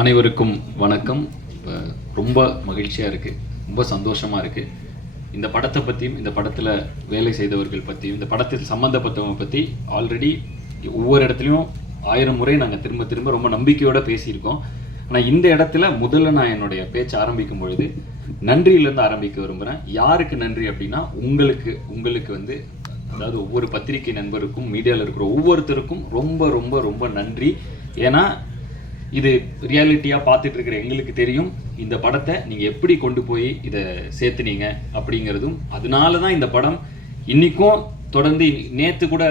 அனைவருக்கும் வணக்கம். ரொம்ப மகிழ்ச்சியாக இருக்குது, ரொம்ப சந்தோஷமாக இருக்குது. இந்த படத்தை பற்றியும் இந்த படத்தில் வேலை செய்தவர்கள் பற்றியும் இந்த படத்தில் சம்மந்தப்பட்டவங்க பற்றி ஆல்ரெடி ஒவ்வொரு இடத்துலையும் 1000 முறை நாங்கள் திரும்ப திரும்ப ரொம்ப நம்பிக்கையோடு பேசியிருக்கோம். ஆனால் இந்த இடத்துல முதல்ல நான் என்னுடைய பேச்சு ஆரம்பிக்கும் பொழுது நன்றியிலேருந்து ஆரம்பிக்க விரும்புகிறேன். யாருக்கு நன்றி அப்படின்னா உங்களுக்கு வந்து அதாவது ஒவ்வொரு பத்திரிகை நண்பருக்கும் மீடியாவில் இருக்கிற ஒவ்வொருத்தருக்கும் ரொம்ப ரொம்ப ரொம்ப நன்றி. ஏன்னா இது ரியாலிட்டியாக பார்த்துட்டு இருக்கிற எங்களுக்கு தெரியும் இந்த படத்தை நீங்கள் எப்படி கொண்டு போய் இதை சேர்த்துனீங்க அப்படிங்கிறதும். அதனால தான் இந்த படம் இன்றைக்கும் தொடர்ந்து நேற்று கூட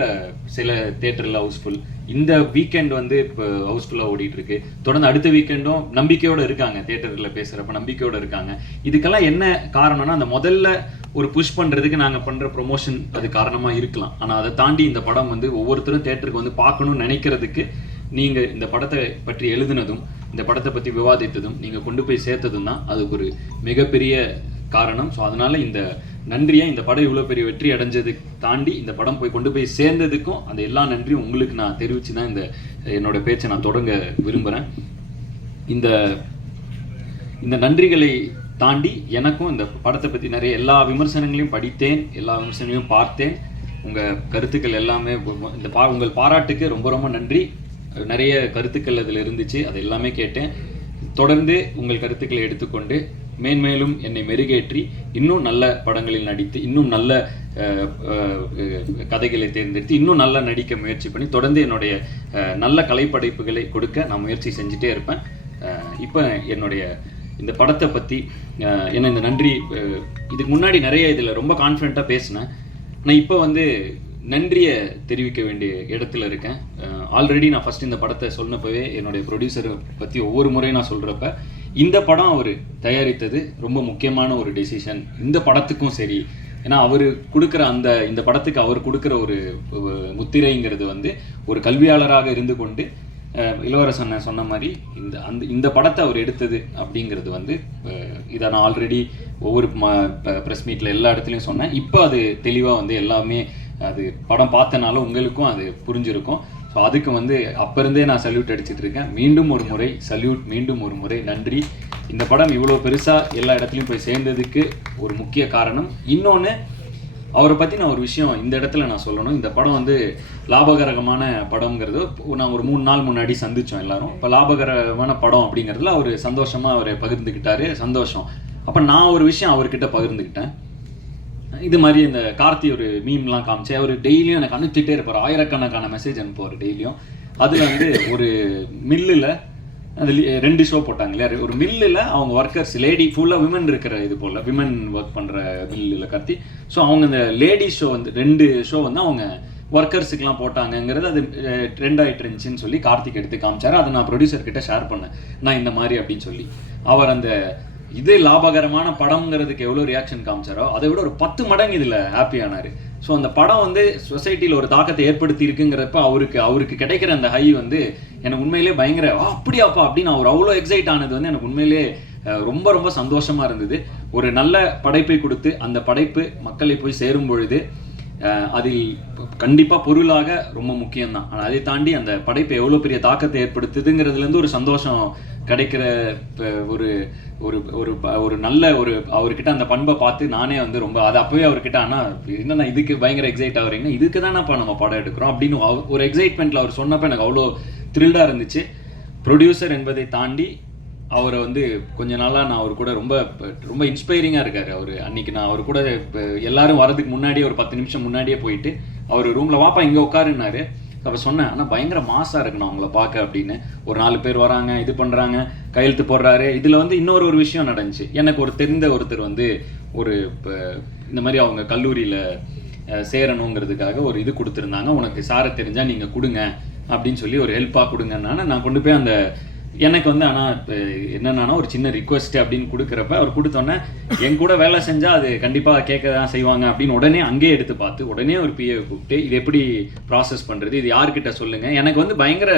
சில தேட்டரில் ஹவுஸ்ஃபுல், இந்த வீக்கெண்ட் வந்து இப்போ ஹவுஸ்ஃபுல்லாக ஓடிட்டுருக்கு. தொடர்ந்து அடுத்த வீக்கெண்டும் நம்பிக்கையோடு இருக்காங்க, தேட்டரில் பேசுகிறப்ப நம்பிக்கையோடு இருக்காங்க. இதுக்கெல்லாம் என்ன காரணம்னா அந்த முதல்ல ஒரு புஷ் பண்ணுறதுக்கு நாங்கள் பண்ணுற ப்ரொமோஷன் அது காரணமாக இருக்கலாம். ஆனால் அதை தாண்டி இந்த படம் வந்து ஒவ்வொருத்தரும் தேட்டருக்கு வந்து பார்க்கணும்னு நினைக்கிறதுக்கு நீங்கள் இந்த படத்தை பற்றி எழுதுனதும் இந்த படத்தை பற்றி விவாதித்ததும் நீங்கள் கொண்டு போய் சேர்த்ததும் தான் அதுக்கு ஒரு மிகப்பெரிய காரணம். ஸோ அதனால் இந்த நன்றியை இந்த படம் இவ்வளோ பெரிய வெற்றி அடைஞ்சதுக்கு தாண்டி இந்த படம் போய் கொண்டு போய் சேர்ந்ததுக்கும் அந்த எல்லா நன்றியும் உங்களுக்கு நான் தெரிவித்து தான் என்னோட பேச்சை நான் தொடங்க விரும்புகிறேன். இந்த நன்றிகளை தாண்டி எனக்கும் இந்த படத்தை பற்றி நிறைய எல்லா விமர்சனங்களையும் படித்தேன், எல்லா விமர்சனங்களையும் பார்த்தேன். உங்கள் கருத்துக்கள் எல்லாமே உங்கள் பாராட்டுக்கு ரொம்ப ரொம்ப நன்றி. நிறைய கருத்துக்கள் அதில் இருந்துச்சு, அது எல்லாமே கேட்டேன். தொடர்ந்து உங்கள் கருத்துக்களை எடுத்துக்கொண்டு மேன்மேலும் என்னை மெருகேற்றி இன்னும் நல்ல படங்களில் நடித்து இன்னும் நல்ல கதைகளை தேர்ந்தெடுத்து இன்னும் நல்லா நடிக்க முயற்சி பண்ணி தொடர்ந்து என்னுடைய நல்ல கலைப்படைப்புகளை கொடுக்க நான் முயற்சி செஞ்சுட்டே இருப்பேன். இப்போ என்னுடைய இந்த படத்தை பற்றி என்ன இந்த நன்றி இதுக்கு முன்னாடி நிறைய இதில் ரொம்ப கான்ஃபிடென்ட்டாக பேசினேன். நான் இப்போ வந்து நன்றியை தெரிவிக்க வேண்டிய இடத்துல இருக்கேன். ஆல்ரெடி நான் ஃபஸ்ட் இந்த படத்தை சொன்னப்பவே என்னுடைய ப்ரொடியூசரை பற்றி ஒவ்வொரு முறையும் நான் சொல்கிறப்ப இந்த படம் அவர் தயாரித்தது ரொம்ப முக்கியமான ஒரு டெசிஷன் இந்த படத்துக்கும் சரி. ஏன்னா அவர் கொடுக்குற இந்த படத்துக்கு அவர் கொடுக்குற ஒரு முத்திரைங்கிறது வந்து ஒரு கல்வியாளராக இருந்து கொண்டு இளவரசன் சொன்ன மாதிரி இந்த படத்தை அவர் எடுத்தது அப்படிங்கிறது வந்து இதை நான் ஆல்ரெடி ஒவ்வொரு ப்ரெஸ் மீட்டில் எல்லா இடத்துலையும் சொன்னேன். இப்போ அது தெளிவாக வந்து எல்லாமே அது படம் பார்த்தனால உங்களுக்கும் அது புரிஞ்சிருக்கும். ஸோ அதுக்கு வந்து அப்போ இருந்தே நான் சல்யூட் அடிச்சுட்டு இருக்கேன். மீண்டும் ஒரு முறை சல்யூட், மீண்டும் ஒரு முறை நன்றி. இந்த படம் இவ்வளோ பெருசாக எல்லா இடத்துலையும் போய் சேர்ந்ததுக்கு ஒரு முக்கிய காரணம். இன்னொன்று, அவரை பற்றி நான் ஒரு விஷயம் இந்த இடத்துல நான் சொல்லணும். இந்த படம் வந்து லாபகரமான படம்ங்கிறது நான் ஒரு 3 நாள் முன்னாடி சந்தித்தோம் எல்லாரும். இப்போ லாபகரமான படம் அப்படிங்கிறதுல அவர் சந்தோஷமாக அவரை பகிர்ந்துக்கிட்டாரு, சந்தோஷம். அப்போ நான் ஒரு விஷயம் அவர்கிட்ட பகிர்ந்துக்கிட்டேன். இது மாதிரி இந்த கார்த்தி ஒரு மீம்லாம் காமிச்சேன். அவர் டெய்லியும் எனக்கு அனுப்பிச்சிட்டே இருப்பார், ஆயிரக்கணக்கான மெசேஜ் அனுப்புவார் டெய்லியும். அதில் வந்து ஒரு மில்லில் அது 2 ஷோ போட்டாங்க இல்லையா, ஒரு மில்லில் அவங்க ஒர்க்கர்ஸ் லேடி ஃபுல்லாக விமன் இருக்கிற இது போல் விமன் ஒர்க் பண்ணுற மில்லில் கார்த்தி. ஸோ அவங்க இந்த லேடி ஷோ வந்து 2 ஷோ வந்து அவங்க ஒர்க்கர்ஸுக்கெலாம் போட்டாங்கங்கிறது அது ட்ரெண்ட் ஆகிட்டு இருந்துச்சுன்னு சொல்லி கார்த்திக் எடுத்து காமிச்சார். அதை நான் ப்ரொடியூசர்கிட்ட ஷேர் பண்ணேன், நான் இந்த மாதிரி அப்படின்னு சொல்லி. அவர் அந்த இது லாபகரமான படம்ங்கிறதுக்கு எவ்வளோ ரியாக்ஷன் காமிச்சாரோ அதை விட ஒரு 10 மடங்கு இதில் ஹாப்பியானார். ஸோ அந்த படம் வந்து சொசைட்டியில் ஒரு தாக்கத்தை ஏற்படுத்தி இருக்குங்கிறப்ப அவருக்கு கிடைக்கிற அந்த ஹை வந்து எனக்கு உண்மையிலே பயங்கர அப்படியாப்பா அப்படின்னு அவர் அவ்வளோ எக்ஸைட் ஆனது வந்து எனக்கு உண்மையிலே ரொம்ப ரொம்ப சந்தோஷமாக இருந்தது. ஒரு நல்ல படைப்பை கொடுத்து அந்த படைப்பு மக்களை போய் சேரும் பொழுது அதில் கண்டிப்பாக பொருளாக ரொம்ப முக்கியம்தான். ஆனால் அதை தாண்டி அந்த படைப்பு எவ்வளோ பெரிய தாக்கத்தை ஏற்படுத்துதுங்கிறதுலேருந்து ஒரு சந்தோஷம் கிடைக்கிற ஒரு ஒரு ஒரு ஒரு நல்ல ஒரு அவர்கிட்ட அந்த பண்பை பார்த்து நானே வந்து ரொம்ப அது அப்போவே அவர்கிட்ட ஆனால் என்னன்னா இதுக்கு பயங்கர எக்ஸைட் ஆகுறீங்கன்னா இதுக்கு தானேப்பா நம்ம படம் எடுக்கிறோம் அப்படின்னு ஒரு எக்ஸைட்மெண்ட்டில் அவர் சொன்னப்போ எனக்கு அவ்வளோ த்ரில்டாக இருந்துச்சு. ப்ரொடியூசர் என்பதை தாண்டி அவரை வந்து கொஞ்ச நாளாக நான் அவர் கூட ரொம்ப ரொம்ப இன்ஸ்பைரிங்காக இருக்கார். அவர் அன்றைக்கி நான் அவர் கூட எல்லாரும் வரதுக்கு முன்னாடியே ஒரு 10 நிமிஷம் முன்னாடியே போயிட்டு அவர் ரூமில் வாப்பா இங்கே உட்காருன்னாரு. அப்போ சொன்னேன், ஆனால் பயங்கர மாசாக இருக்குண்ணா அவங்கள பார்க்க அப்படின்னு. ஒரு 4 பேர் வராங்க, இது பண்ணுறாங்க, கையெழுத்து போடுறாரு. இதில் வந்து இன்னொரு விஷயம் நடந்துச்சு. எனக்கு ஒரு தெரிந்த ஒருத்தர் வந்து ஒரு இந்த மாதிரி அவங்க கல்லூரியில் சேரணுங்கிறதுக்காக ஒரு இது கொடுத்துருந்தாங்க, உனக்கு சாரை தெரிஞ்சால் நீங்கள் கொடுங்க அப்படின்னு சொல்லி ஒரு ஹெல்ப்பாக கொடுங்கன்னால நான் கொண்டு போய் அந்த எனக்கு வந்து ஆனால் என்னென்னா ஒரு சின்ன ரிக்வெஸ்ட்டு அப்படின்னு கொடுக்குறப்ப அவர் கொடுத்தோன்னே என் கூட வேலை செஞ்சால் அது கண்டிப்பாக கேட்க தான் செய்வாங்க அப்படின்னு உடனே அங்கேயே எடுத்து பார்த்து உடனே ஒரு பிஏவை கூப்பிட்டு இது எப்படி ப்ராசஸ் பண்ணுறது, இது யார்கிட்ட சொல்லுங்கள். எனக்கு வந்து பயங்கர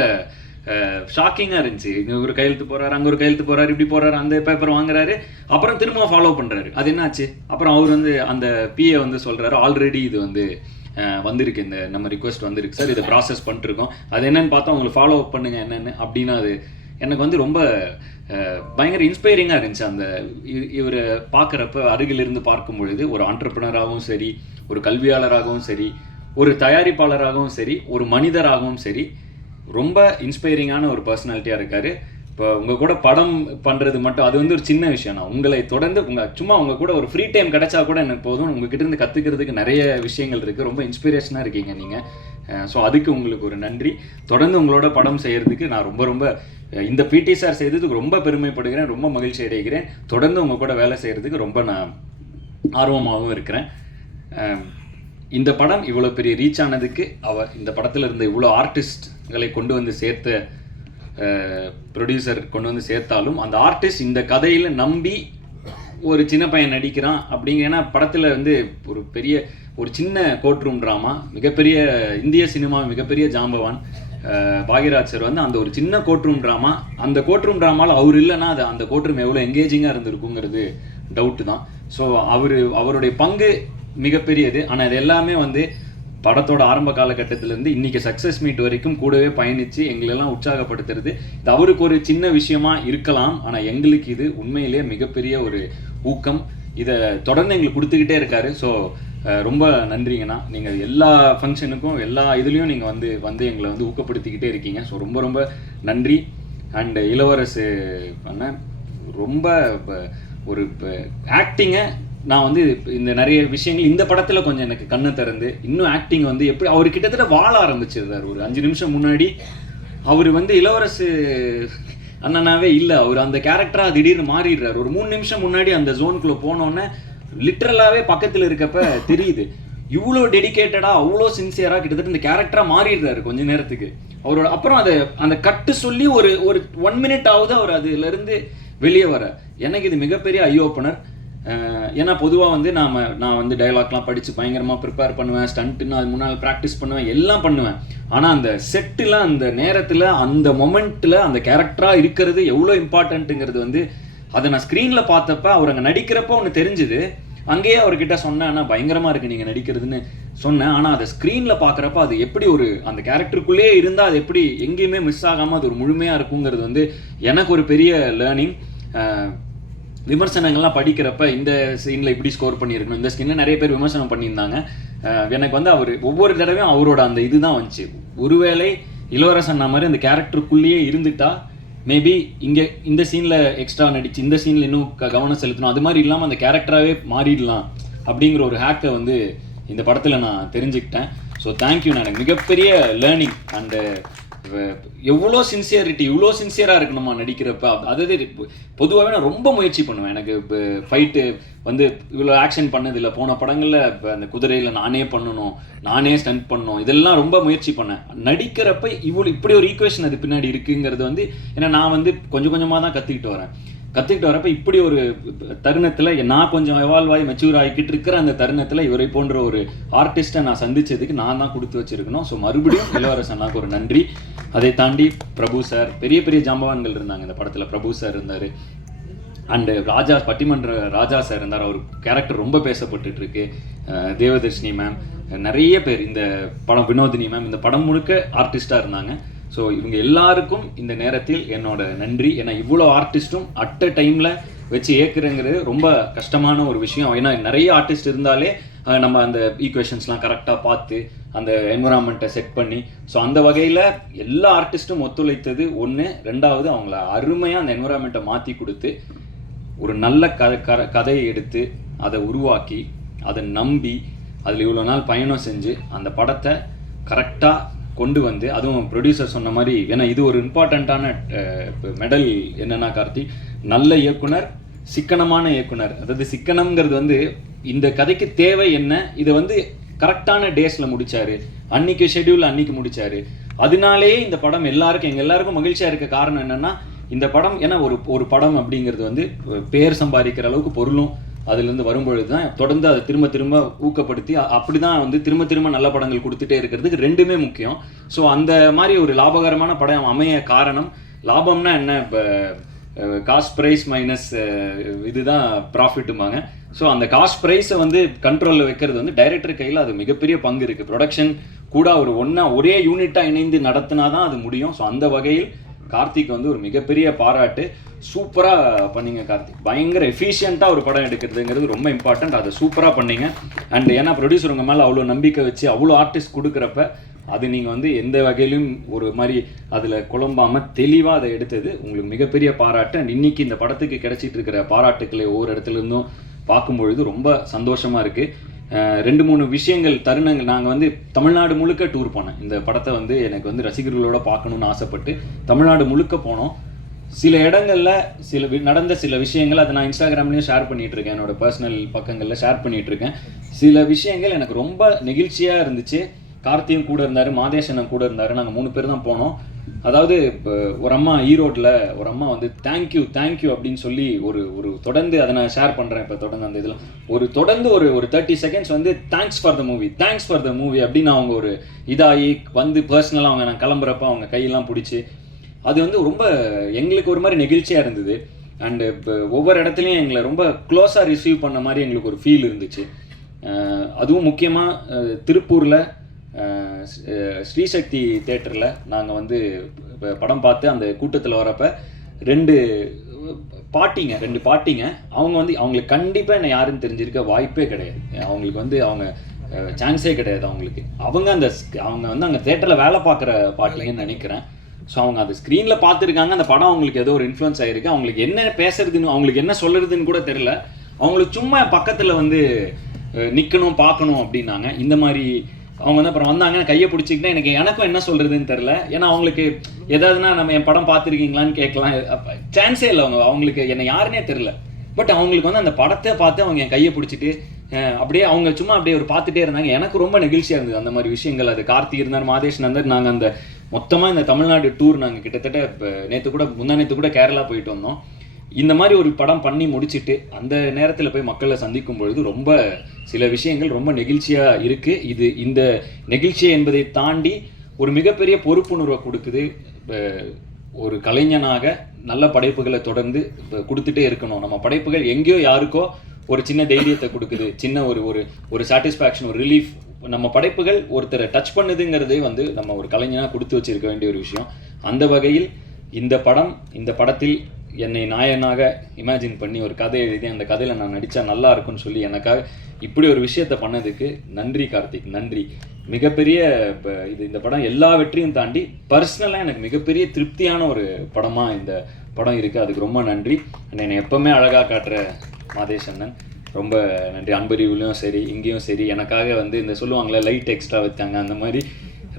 ஷாக்கிங்காக இருந்துச்சு. இங்கே ஒரு கையெழுத்து போகிறாரு, அங்கே ஒரு கையெழுத்து போகிறாரு, இப்படி போகிறாரு, அந்த பேப்பர் வாங்குறாரு, அப்புறம் திரும்ப ஃபாலோ பண்ணுறாரு. அது என்னாச்சு? அப்புறம் அவர் வந்து அந்த பிஏ வந்து சொல்கிறாரு, ஆல்ரெடி இது வந்து வந்திருக்கு, இந்த நம்ம ரிக்வெஸ்ட் வந்திருக்கு சார், இதை ப்ராசஸ் பண்ணிட்டுருக்கோம், அது என்னென்னு பார்த்தா உங்களுக்கு ஃபாலோ அப் பண்ணுங்கள் என்னென்னு அப்படின்னு. அது எனக்கு வந்து ரொம்ப பயங்கர இன்ஸ்பைரிங்காக இருந்துச்சு. அந்த இவரை பார்க்குறப்ப அருகிலிருந்து பார்க்கும் பொழுது ஒரு ஆண்டர்ப்ரனராகவும் சரி, ஒரு கல்வியாளராகவும் சரி, ஒரு தயாரிப்பாளராகவும் சரி, ஒரு மனிதராகவும் சரி, ரொம்ப இன்ஸ்பைரிங்கான ஒரு பர்சனாலிட்டியாக இருக்கார். இப்போ உங்கள் கூட படம் பண்ணுறது மட்டும் அது வந்து ஒரு சின்ன விஷயம் தான். உங்களை தொடர்ந்து சும்மா உங்கள் கூட ஒரு ஃப்ரீ டைம் கிடைச்சா கூட எனக்கு போதும். உங்ககிட்ட இருந்து கற்றுக்கிறதுக்கு நிறைய விஷயங்கள் இருக்குது. ரொம்ப இன்ஸ்பிரேஷனாக இருக்கீங்க நீங்கள். ஸோ அதுக்கு உங்களுக்கு ஒரு நன்றி. தொடர்ந்து உங்களோட படம் செய்கிறதுக்கு நான் ரொம்ப ரொம்ப இந்த பிடி சார் செய்ததுக்கு ரொம்ப பெருமைப்படுகிறேன், ரொம்ப மகிழ்ச்சி அடைகிறேன். தொடர்ந்து உங்கள் கூட வேலை செய்கிறதுக்கு ரொம்ப நான் ஆர்வமாகவும் இருக்கிறேன். இந்த படம் இவ்வளோ பெரிய ரீச் ஆனதுக்கு இந்த படத்தில் இருந்த இவ்வளோ ஆர்டிஸ்ட்களை கொண்டு வந்து சேர்த்த ப்ரொடியூசர் கொண்டு வந்து சேர்த்தாலும் அந்த ஆர்டிஸ்ட் இந்த கதையில் நம்பி ஒரு சின்ன பையன் நடிக்கிறான் அப்படிங்கிற, ஏன்னா படத்தில் வந்து ஒரு சின்ன கோர்ட் ரூம் ட்ராமா, மிகப்பெரிய இந்திய சினிமா மிகப்பெரிய ஜாம்பவான் பாக்யராஜ் சார் வந்து அந்த ஒரு சின்ன கோர்ட் ரூம் ட்ராமா, அந்த கோர்ட் ரூம் ட்ராமாவில் அவர் இல்லைன்னா அது அந்த கோர்ட் ரூம் எவ்வளோ எங்கேஜிங்காக இருந்திருக்குங்கிறது டவுட்டு தான். ஸோ அவருடைய பங்கு மிகப்பெரியது. ஆனால் இது எல்லாமே வந்து படத்தோட ஆரம்ப காலகட்டத்திலேருந்து இன்றைக்கி சக்ஸஸ் மீட் வரைக்கும் கூடவே பயணித்து எங்களெல்லாம் உற்சாகப்படுத்துறது இது அவருக்கு ஒரு சின்ன விஷயமா இருக்கலாம். ஆனால் எங்களுக்கு இது உண்மையிலேயே மிகப்பெரிய ஒரு ஊக்கம். இதை தொடர்ந்து எங்களுக்கு கொடுத்துக்கிட்டே இருக்காரு. ஸோ ரொம்ப நன்றிங்கண்ணா. நீங்கள் எல்லா ஃபங்க்ஷனுக்கும் எல்லா இதுலேயும் நீங்கள் வந்து எங்களை வந்து ஊக்கப்படுத்திக்கிட்டே இருக்கீங்க. ஸோ ரொம்ப ரொம்ப நன்றி. அண்டு இளவரசு பண்ண ரொம்ப ஒரு ஆக்டிங்கை நான் வந்து இந்த நிறைய விஷயங்கள் இந்த படத்தில் கொஞ்சம் எனக்கு கண்ணை திறந்து இன்னும் ஆக்டிங் வந்து எப்படி அவர் கிட்டத்தட்ட வாழ ஆரம்பிச்சிருந்தார். ஒரு 5 நிமிஷம் முன்னாடி அவர் வந்து இளவரசு அண்ணனாவே இல்லை, அவர் அந்த கேரக்டராக திடீர்னு மாறிடுறார். ஒரு 3 நிமிஷம் முன்னாடி அந்த ஜோனுக்குள்ளே போனோன்னே லிட்ரலாகவே பக்கத்தில் இருக்கப்ப தெரியுது இவ்வளோ டெடிக்கேட்டடாக அவ்வளோ சின்சியராக கிட்டத்தட்ட இந்த கேரக்டராக மாறிடுறாரு கொஞ்ச நேரத்துக்கு. அவரோட அப்புறம் அந்த கட்டு சொல்லி ஒரு 1 மினிட் ஆகுது அவர் அதுலேருந்து வெளியே வர. எனக்கு இது மிகப்பெரிய ஐ ஓப்பனர். ஏன்னா பொதுவாக வந்து நான் வந்து டைலாக்லாம் படித்து பயங்கரமாக ப்ரிப்பேர் பண்ணுவேன், ஸ்டண்ட்டுன்னு அது முன்னால் ப்ராக்டிஸ் பண்ணுவேன், எல்லாம் பண்ணுவேன். ஆனால் அந்த செட்டில் அந்த நேரத்தில் அந்த மொமெண்ட்டில் அந்த கேரக்டராக இருக்கிறது எவ்வளோ இம்பார்ட்டண்ட்டுங்கிறது வந்து அதை நான் ஸ்க்ரீனில் பார்த்தப்ப அவர் அங்கே நடிக்கிறப்போ ஒன்று தெரிஞ்சுது. அங்கேயே அவர்கிட்ட சொன்னேன், ஆனால் பயங்கரமாக இருக்குது நீங்கள் நடிக்கிறதுன்னு சொன்னேன். ஆனால் அதை ஸ்க்ரீனில் பார்க்குறப்ப அது எப்படி அந்த கேரக்டருக்குள்ளேயே இருந்தால் அது எப்படி எங்கேயுமே மிஸ் ஆகாமல் அது ஒரு முழுமையாக இருக்குங்கிறது வந்து எனக்கு ஒரு பெரிய லேர்னிங். விமர்சனங்கள்லாம் படிக்கிறப்ப இந்த சீனில் இப்படி ஸ்கோர் பண்ணியிருக்கணும், இந்த சீனில் நிறைய பேர் விமர்சனம் பண்ணியிருந்தாங்க. எனக்கு வந்து அவர் ஒவ்வொரு தடவையும் அவரோட அந்த இதுதான் வந்துச்சு. ஒருவேளை இளவரசன் மாதிரி அந்த கேரக்டருக்குள்ளேயே இருந்துட்டா மேபி இங்கே இந்த சீனில் எக்ஸ்ட்ரா நடிச்சு இந்த சீனில் இன்னும் கவனம் செலுத்தணும், அது மாதிரி இல்லாமல் அந்த கேரக்டராகவே மாறிடலாம் அப்படிங்கிற ஒரு ஹேக்கை வந்து இந்த படத்தில் நான் தெரிஞ்சுக்கிட்டேன். So thank you. நான் எனக்கு மிகப்பெரிய லேர்னிங். அண்டு எவ்வளோ சின்சியரிட்டி, இவ்வளோ சின்சியராக இருக்கணுமா நடிக்கிறப்ப. அதாவது பொதுவாகவே நான் ரொம்ப முயற்சி பண்ணுவேன். எனக்கு இப்போ ஃபைட்டு வந்து இவ்வளோ ஆக்ஷன் பண்ணதில்லை. போன படங்களில் இப்போ அந்த குதிரையில் நானே பண்ணணும், நானே ஸ்டண்ட் பண்ணணும், இதெல்லாம் ரொம்ப முயற்சி பண்ணேன். நடிக்கிறப்ப இப்படி ஒரு ஈக்குவேஷன் அது பின்னாடி இருக்குங்கிறது வந்து ஏன்னா நான் வந்து கொஞ்சம் கொஞ்சமாக தான் கற்றுக்கிட்டு வரப்ப இப்படி ஒரு தருணத்தில் நான் கொஞ்சம் எவால்வ் ஆகி மெச்சூர் ஆகிக்கிட்டு இருக்கிற அந்த தருணத்தில் இவரை போன்ற ஒரு ஆர்டிஸ்ட்டை நான் சந்தித்ததுக்கு நான் தான் கொடுத்து வச்சுருக்கணும். ஸோ மறுபடியும் இளவரசனாக்கு ஒரு நன்றி. அதை தாண்டி பிரபு சார், பெரிய பெரிய ஜாம்பவான்கள் இருந்தாங்க இந்த படத்தில். பிரபு சார் இருந்தார், அண்டு பட்டிமன்ற ராஜா சார் இருந்தார். அவர் கேரக்டர் ரொம்ப பேசப்பட்டுட்டு இருக்கு. தேவதர்ஷினி மேம், நிறைய பேர் இந்த படம், வினோதினி மேம், இந்த படம் முழுக்க ஆர்டிஸ்டாக இருந்தாங்க. ஸோ இவங்க எல்லாருக்கும் இந்த நேரத்தில் என்னோட நன்றி. ஏன்னா இவ்வளோ ஆர்டிஸ்ட்டும் அட் அ டைமில் வச்சு ஏற்கிறங்கிறது ரொம்ப கஷ்டமான ஒரு விஷயம். ஏன்னா நிறைய ஆர்டிஸ்ட் இருந்தாலே நம்ம அந்த ஈக்குவேஷன்ஸ்லாம் கரெக்டாக பார்த்து அந்த என்விரான்மெண்ட்டை செட் பண்ணி, ஸோ அந்த வகையில் எல்லா ஆர்டிஸ்ட்டும் ஒத்துழைத்தது ஒன்று. ரெண்டாவது அவங்கள அருமையாக அந்த என்விரான்மெண்ட்டை மாற்றி கொடுத்து ஒரு நல்ல கதையை எடுத்து அதை உருவாக்கி அதை நம்பி அதில் இவ்வளோ நாள் பயணம் செஞ்சு அந்த படத்தை கரெக்டாக கொண்டு வந்து, அதுவும் ப்ரொடியூசர் சொன்ன மாதிரி, ஏன்னா இது ஒரு இம்பார்ட்டண்ட்டான மெடல் என்னன்னா கார்த்தி, நல்ல இயக்குனர், சிக்கனமான இயக்குனர். அதாவது சிக்கனம்ங்கிறது வந்து இந்த கதைக்கு தேவை என்ன, இதை வந்து கரெக்டான டேஸில் முடித்தார், அன்னைக்கு ஷெட்யூல் அன்னைக்கு முடித்தார். அதனாலேயே இந்த படம் எங்கள் எல்லாருக்கும் மகிழ்ச்சியாக இருக்க காரணம் என்னென்னா இந்த படம், ஏன்னா ஒரு படம் அப்படிங்கிறது வந்து பேர் சம்பாதிக்கிற அளவுக்கு பொருளும் அதுலேருந்து வரும்பொழுது தான் தொடர்ந்து அதை திரும்ப ஊக்கப்படுத்தி அப்படி தான் வந்து திரும்ப நல்ல படங்கள் கொடுத்துட்டே இருக்கிறதுக்கு ரெண்டுமே முக்கியம். ஸோ அந்த மாதிரி ஒரு லாபகரமான படம் அமைய காரணம், லாபம்னா என்ன, இப்போ காஸ்ட் ப்ரைஸ் மைனஸ் இதுதான் ப்ராஃபிட்டுமாங்க. ஸோ அந்த காஸ்ட் ப்ரைஸை வந்து கண்ட்ரோலில் வைக்கிறது வந்து டைரக்டர் கையில் அது மிகப்பெரிய பங்கு இருக்குது. ப்ரொடக்ஷன் கூட ஒரே யூனிட்டாக இணைந்து நடத்தினா தான் அது முடியும். ஸோ அந்த வகையில் கார்த்திக் வந்து ஒரு மிகப்பெரிய பாராட்டு. சூப்பராக பண்ணீங்க கார்த்திக், பயங்கர எஃபிஷியண்ட்டாக ஒரு படம் எடுக்கிறதுங்கிறது ரொம்ப இம்பார்ட்டண்ட். அதை சூப்பராக பண்ணீங்க. அண்ட் ஏன்னா ப்ரொடியூசர் உங்கள் மேலே அவ்வளோ நம்பிக்கை வச்சு அவ்வளோ ஆர்டிஸ்ட் கொடுக்குறப்ப அது நீங்கள் வந்து எந்த வகையிலும் ஒரு மாதிரி அதில் குழம்பாமல் தெளிவாக அதை எடுத்தது உங்களுக்கு மிகப்பெரிய பாராட்டு. அண்ட் இன்னைக்கு இந்த படத்துக்கு கிடைச்சிட்டு இருக்கிற பாராட்டுக்களை ஒவ்வொரு இடத்துலேருந்தும் பார்க்கும்பொழுது ரொம்ப சந்தோஷமாக இருக்குது. 2-3 விஷயங்கள் தருணங்கள், நாங்கள் வந்து தமிழ்நாடு முழுக்க டூர் போனேன். இந்த படத்தை வந்து எனக்கு வந்து ரசிகர்களோட பார்க்கணுன்னு ஆசைப்பட்டு தமிழ்நாடு முழுக்க போனோம். சில இடங்களில் நடந்த சில விஷயங்கள் அதை நான் இன்ஸ்டாகிராம்லேயும் ஷேர் பண்ணிகிட்ருக்கேன், என்னோட பர்சனல் பக்கங்களில் ஷேர் பண்ணிகிட்ருக்கேன். சில விஷயங்கள் எனக்கு ரொம்ப நெகிழ்ச்சியாக இருந்துச்சு. கார்த்தியும் கூட இருந்தார், மாதேஷனும் கூட இருந்தார். நாங்கள் 3 பேர் தான் போனோம். அதாவது இப்போ ஒரு அம்மா ஈரோட்டில் ஒரு அம்மா வந்து தேங்க்யூ அப்படின்னு சொல்லி ஒரு தொடர்ந்து அதை நான் ஷேர் பண்ணுறேன். இப்போ தொடர்ந்து அந்த இதில் தொடர்ந்து ஒரு 30 செகண்ட்ஸ் வந்து தேங்க்ஸ் ஃபார் த மூவி அப்படின்னு அவங்க ஒரு இதாகி வந்து பர்சனலாக அவங்க நான் கிளம்புறப்ப அவங்க கையெல்லாம் பிடிச்சி அது வந்து ரொம்ப எங்களுக்கு ஒரு மாதிரி நெகிழ்ச்சியாக இருந்தது. அண்டு இப்போ ஒவ்வொரு இடத்துலையும் எங்களை ரொம்ப க்ளோஸாக ரிசீவ் பண்ண மாதிரி எங்களுக்கு ஒரு ஃபீல் இருந்துச்சு. அதுவும் முக்கியமாக திருப்பூரில் ஸ்ரீசக்தி தேட்டரில் நாங்கள் வந்து படம் பார்த்து அந்த கூட்டத்தில் வரப்போ 2 பாட்டிங்க அவங்க வந்து அவங்களுக்கு கண்டிப்பாக என்னை யாருன்னு தெரிஞ்சிருக்க வாய்ப்பே கிடையாது. அவங்களுக்கு வந்து அவங்க சான்ஸே கிடையாது. அவங்க வந்து அங்கே தேட்டரில் வேலை பார்க்குற பாட்டிங்கன்னு நினைக்கிறேன். ஸோ அவங்க அது ஸ்க்ரீனில் பார்த்துருக்காங்க. அந்த படம் அவங்களுக்கு ஏதோ ஒரு இன்ஃப்ளூயன்ஸ் ஆகிருக்கு. அவங்களுக்கு என்ன பேசுறதுன்னு, அவங்களுக்கு என்ன சொல்கிறதுன்னு கூட தெரில. அவங்களுக்கு சும்மா பக்கத்தில் வந்து நிற்கணும் பார்க்கணும் அப்படின்னாங்க. இந்த மாதிரி அவங்க வந்து அப்புறம் வந்தாங்க, கையை பிடிச்சிக்கிட்டா எனக்கும் என்ன சொல்கிறதுன்னு தெரில. ஏன்னா அவங்களுக்கு எதாவதுனா நம்ம என் படம் பார்த்துருக்கீங்களான்னு கேட்கலாம், சான்ஸே இல்லை. அவங்களுக்கு என்னை யாருன்னே தெரில. பட் அவங்களுக்கு வந்து அந்த படத்தை பார்த்து அவங்க என் கையை பிடிச்சிட்டு அப்படியே அவங்க சும்மா அப்படியே ஒரு பார்த்துட்டே இருந்தாங்க. எனக்கு ரொம்ப நெகிழ்ச்சியாக இருந்தது அந்த மாதிரி விஷயங்கள். அது கார்த்தி இருந்தார், மாதேஷ் இருந்தார். நாங்கள் அந்த மொத்தமாக இந்த தமிழ்நாடு டூர் நாங்கள் கிட்டத்தட்ட இப்போ முந்தா நேற்று கூட கேரளா போயிட்டு வந்தோம். இந்த மாதிரி ஒரு படம் பண்ணி முடிச்சுட்டு அந்த நேரத்தில் போய் மக்களை சந்திக்கும் பொழுது ரொம்ப சில விஷயங்கள் ரொம்ப நெகிழ்ச்சியாக இருக்குது. இந்த நெகிழ்ச்சி என்பதை தாண்டி ஒரு மிகப்பெரிய பொறுப்புணர்வை கொடுக்குது. ஒரு கலைஞனாக நல்ல படைப்புகளை தொடர்ந்து கொடுத்துட்டே இருக்கணும். நம்ம படைப்புகள் எங்கேயோ யாருக்கோ ஒரு சின்ன தைரியத்தை கொடுக்குது, சின்ன ஒரு சாட்டிஸ்ஃபேக்ஷன், ஒரு ரிலீஃப். நம்ம படைப்புகள் ஒருத்தரை டச் பண்ணுதுங்கிறதே வந்து நம்ம ஒரு கலைஞனாக கொடுத்து வச்சிருக்க வேண்டிய ஒரு விஷயம். அந்த வகையில் இந்த படத்தில் என்னை நாயனாக இமேஜின் பண்ணி ஒரு கதை எழுதி அந்த கதையில் நான் நடித்தா நல்லா இருக்கும்னு சொல்லி எனக்காக இப்படி ஒரு விஷயத்தை பண்ணதுக்கு நன்றி கார்த்திக், நன்றி. மிகப்பெரிய இந்த படம் எல்லா வெற்றியும் தாண்டி பர்சனலாக எனக்கு மிகப்பெரிய திருப்தியான ஒரு படமாக இந்த படம் இருக்குது. அதுக்கு ரொம்ப நன்றி. என்னை எப்போவுமே அழகாக காட்டுற மாதேஷ் அண்ணன் ரொம்ப நன்றி. அன்பறிவுலையும் சரி இங்கேயும் சரி எனக்காக வந்து இந்த சொல்லுவாங்களே லைட் எக்ஸ்ட்ரா வச்சாங்க அந்த மாதிரி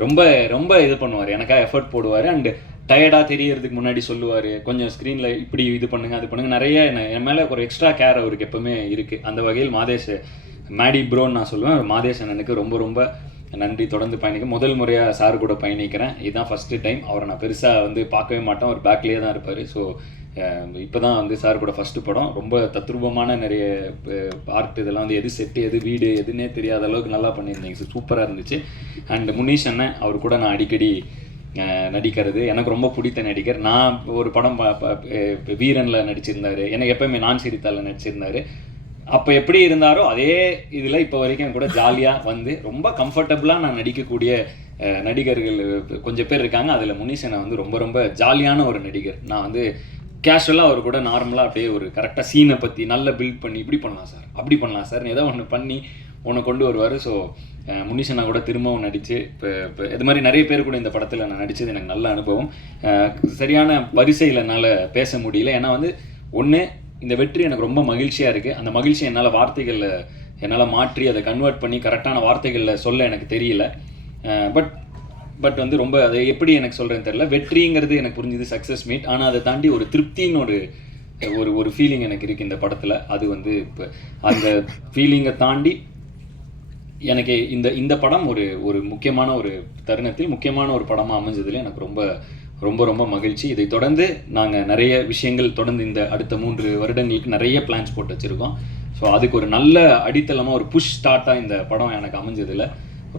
ரொம்ப ரொம்ப இது பண்ணுவார், எனக்காக எஃபர்ட் போடுவார். அண்டு டயர்டாக தெரியறதுக்கு முன்னாடி சொல்லுவார், கொஞ்சம் ஸ்க்ரீனில் இப்படி இது பண்ணுங்கள் அது பண்ணுங்கள், நிறைய என் மேலே ஒரு எக்ஸ்ட்ரா கேர் அவருக்கு எப்போவுமே இருக்குது. அந்த வகையில் மாதேஷ் மேடி ப்ரோன்னு நான் சொல்லுவேன். மாதேஷ் அண்ணனுக்கு ரொம்ப ரொம்ப நன்றி. தொடர்ந்து பயணிக்க முதல் முறையாக சார் கூட பயணிக்கிறேன். இதுதான் ஃபஸ்ட்டு டைம். அவரை நான் பெருசாக வந்து பார்க்கவே மாட்டேன், அவர் பேக்லேயே தான் இருப்பார். ஸோ இப்போ தான் வந்து சார் கூட ஃபஸ்ட்டு படம். ரொம்ப தத்ரூபமான நிறைய ஆர்ட் இதெல்லாம் வந்து எது செட்டு எது வீடு எதுன்னே தெரியாத அளவுக்கு நல்லா பண்ணியிருந்தீங்க. சூப்பராக இருந்துச்சு. அண்ட் முனீஷ் அண்ணன் அவர் கூட நான் அடிக்கடி நடிக்கிறது எனக்கு ரொம்ப பிடித்த நடிகர். நான் ஒரு படம் வீரனில் நடிச்சிருந்தார், எனக்கு எப்போயுமே நான் சிரித்தால நடிச்சிருந்தார். அப்போ எப்படி இருந்தாரோ அதே இதில் இப்போ வரைக்கும் கூட ஜாலியாக வந்து ரொம்ப கம்ஃபர்டபுளாக நான் நடிக்கக்கூடிய நடிகர்கள் கொஞ்சம் பேர் இருக்காங்க. அதில் முனீஷனை வந்து ரொம்ப ரொம்ப ஜாலியான ஒரு நடிகர். நான் வந்து கேஷுவலாக அவர் கூட நார்மலாக அப்படியே ஒரு கரெக்டாக சீனை பற்றி நல்லா பில்ட் பண்ணி இப்படி பண்ணலாம் சார் அப்படி பண்ணலாம் சார் ஏதோ ஒன்று பண்ணி ஒன்று கொண்டு வருவார். ஸோ முனிஷனா கூட திரும்பவும் நடித்து இப்போ இது மாதிரி நிறைய பேர் கூட இந்த படத்தில் நான் நடித்தது எனக்கு நல்ல அனுபவம். சரியான வரிசையில் என்னால் பேச முடியல. ஏன்னா வந்து ஒன்று இந்த வெற்றி எனக்கு ரொம்ப மகிழ்ச்சியாக இருக்குது. அந்த மகிழ்ச்சி என்னால் மாற்றி அதை கன்வெர்ட் பண்ணி கரெக்டான வார்த்தைகளில் சொல்ல எனக்கு தெரியல. பட் வந்து ரொம்ப அதை எப்படி எனக்கு சொல்கிறேன்னு தெரியல. வெற்றிங்கிறது எனக்கு புரிஞ்சுது, சக்ஸஸ் மீட். ஆனால் அதை தாண்டி ஒரு திருப்தின்னு ஒரு ஃபீலிங் எனக்கு இருக்குது இந்த படத்தில். அது வந்து இப்போ அந்த ஃபீலிங்கை தாண்டி எனக்கு இந்த படம் ஒரு முக்கியமான ஒரு தருணத்தில் முக்கியமான ஒரு படமாக அமைஞ்சதில் எனக்கு ரொம்ப ரொம்ப ரொம்ப மகிழ்ச்சி. இதை தொடர்ந்து நாங்கள் நிறைய விஷயங்கள் தொடர்ந்து இந்த அடுத்த 3 வருடங்களுக்கு நிறைய பிளான்ஸ் போட்டு வச்சுருக்கோம். ஸோ அதுக்கு ஒரு நல்ல அடித்தளமாக ஒரு புஷ் ஸ்டார்ட்டாக இந்த படம் எனக்கு அமைஞ்சதில்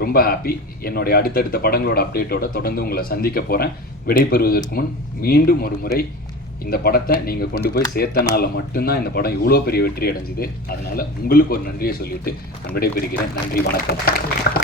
ரொம்ப ஹாப்பி. என்னுடைய அடுத்தடுத்த படங்களோட அப்டேட்டோட தொடர்ந்து உங்களை சந்திக்க போகிறேன். விடைபெறுவதற்கு முன் மீண்டும் ஒரு முறை இந்த படத்தை நீங்கள் கொண்டு போய் சேர்த்தனால மட்டும்தான் இந்த படம் இவ்வளோ பெரிய வெற்றி அடைஞ்சுது. அதனால் உங்களுக்கு ஒரு நன்றியை சொல்லிவிட்டு நான் விடைபெறுகிறேன். நன்றி, வணக்கம்.